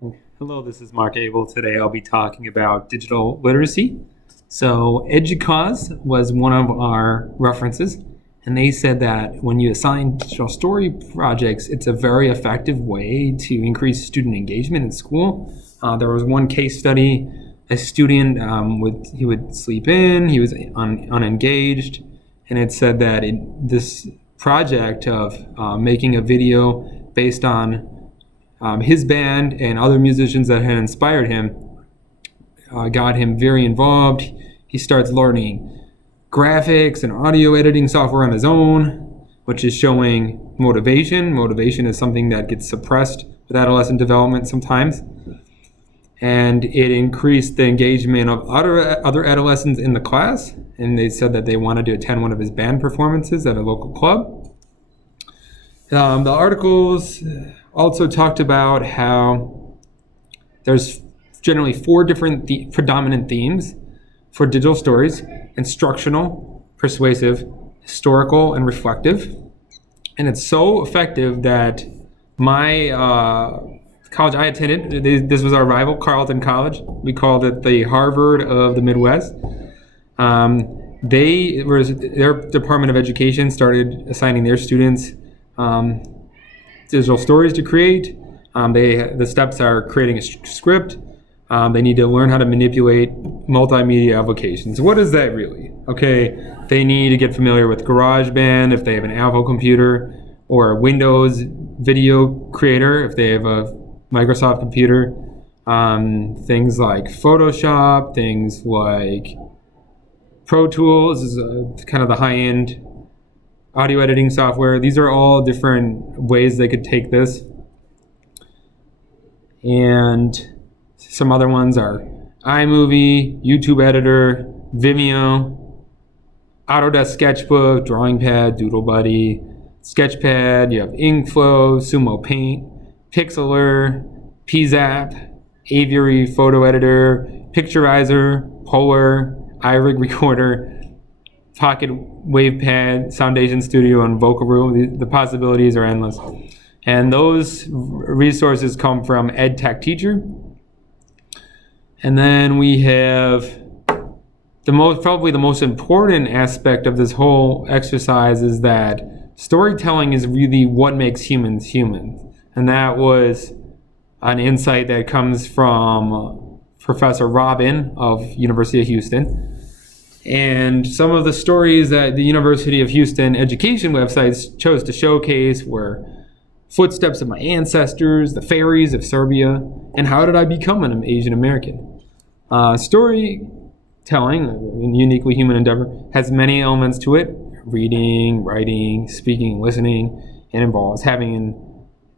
Hello, this is Mark Abel. Today I'll be talking about digital literacy. So Educause was one of our references, and they said that when you assign digital story projects, it's a very effective way to increase student engagement in school. There was one case study, a student would sleep in, he was unengaged, and it said that this project of making a video based on his band and other musicians that had inspired him got him very involved. He starts learning graphics and audio editing software on his own, which is showing motivation. Motivation is something that gets suppressed with adolescent development sometimes. And it increased the engagement of other adolescents in the class, and they said that they wanted to attend one of his band performances at a local club. The articles also talked about how there's generally four different predominant themes for digital stories: instructional, persuasive, historical, and reflective. And it's so effective that my college I attended, this was our rival, Carlton College. We called it the Harvard of the Midwest. Their Department of Education started assigning their students digital stories to create. The steps are creating a script. They need to learn how to manipulate multimedia applications. What is that really? Okay, they need to get familiar with GarageBand if they have an Apple computer, or a Windows video creator if they have a Microsoft computer. Things like Photoshop, things like Pro Tools is kind of the high-end audio editing software. These are all different ways they could take this. And some other ones are iMovie, YouTube Editor, Vimeo, Autodesk Sketchbook, Drawing Pad, Doodle Buddy, Sketchpad. You have InkFlow, Sumo Paint, Pixlr, PZap, Aviary Photo Editor, Picturizer, Polar, iRig Recorder, Pocket WavePad, Soundation Studio, and Vocaloo. The possibilities are endless. And those resources come from EdTech Teacher. And then we have probably the most important aspect of this whole exercise is that storytelling is really what makes humans human. And that was an insight that comes from Professor Robin of University of Houston. And some of the stories that the University of Houston education websites chose to showcase were footsteps of my ancestors, the fairies of Serbia, and how did I become an Asian American. Storytelling, a uniquely human endeavor, has many elements to it: reading, writing, speaking, listening, and involves having an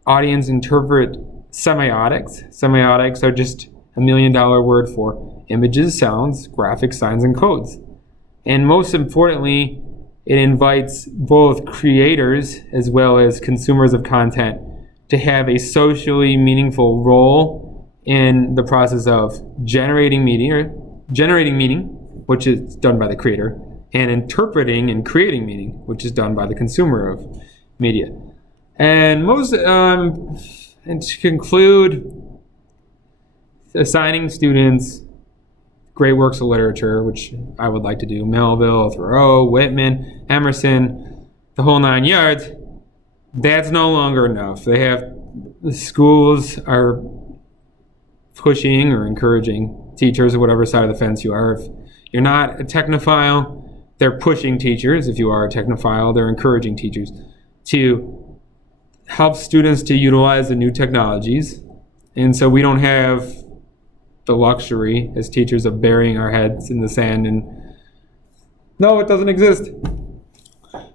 audience interpret semiotics. Semiotics are just $1 million word for images, sounds, graphics, signs, and codes. And most importantly, it invites both creators as well as consumers of content to have a socially meaningful role in the process of generating meaning, which is done by the creator, and interpreting and creating meaning, which is done by the consumer of media. And and to conclude, assigning students great works of literature, which I would like to do: Melville, Thoreau, Whitman, Emerson, the whole 9 yards. That's no longer enough. The schools are pushing or encouraging teachers, or whatever side of the fence you are. If you're not a technophile, they're pushing teachers. If you are a technophile, they're encouraging teachers to help students to utilize the new technologies. And so we don't have the luxury as teachers of burying our heads in the sand and no, it doesn't exist.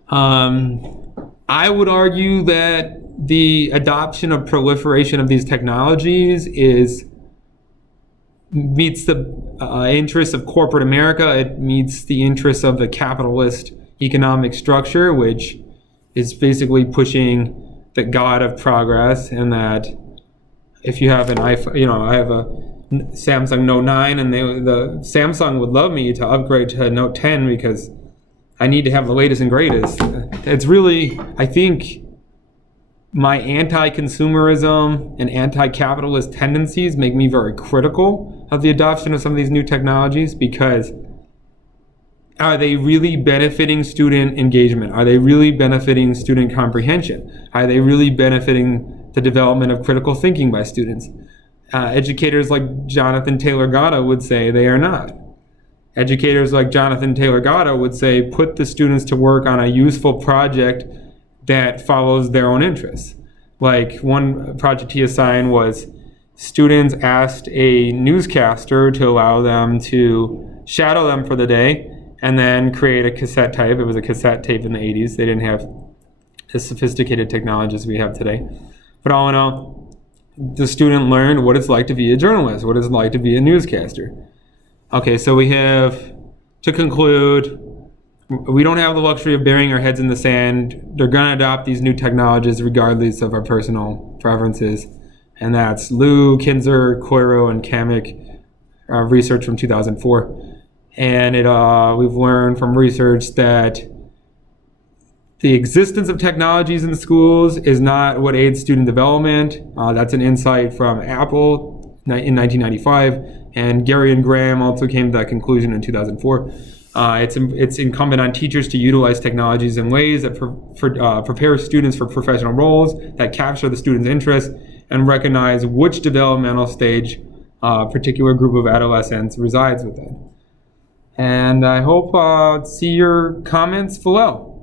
I would argue that the adoption of proliferation of these technologies meets the interests of corporate America. It meets the interests of the capitalist economic structure, which is basically pushing the god of progress, and that if you have an iPhone, I have a Samsung Note 9, and the Samsung would love me to upgrade to Note 10 because I need to have the latest and greatest. It's really, I think, my anti-consumerism and anti-capitalist tendencies make me very critical of the adoption of some of these new technologies, because are they really benefiting student engagement? Are they really benefiting student comprehension? Are they really benefiting the development of critical thinking by students? Educators like Jonathan Taylor Gatto would say they are not. Educators like Jonathan Taylor Gatto would say, put the students to work on a useful project that follows their own interests. Like, one project he assigned was students asked a newscaster to allow them to shadow them for the day and then create a cassette tape. It was a cassette tape in the 80s. They didn't have as sophisticated technology as we have today. But all in all, the student learned what it's like to be a journalist, what it's like to be a newscaster. Okay, so we have, to conclude, we don't have the luxury of burying our heads in the sand. They're going to adopt these new technologies regardless of our personal preferences. And that's Liu, Kinzer, Koiro, and Kamek research from 2004. And we've learned from research that the existence of technologies in schools is not what aids student development. That's an insight from Apple in 1995. And Gary and Graham also came to that conclusion in 2004. It's incumbent on teachers to utilize technologies in ways that prepare students for professional roles, that capture the student's interest, and recognize which developmental stage a particular group of adolescents resides within. And I hope to see your comments below.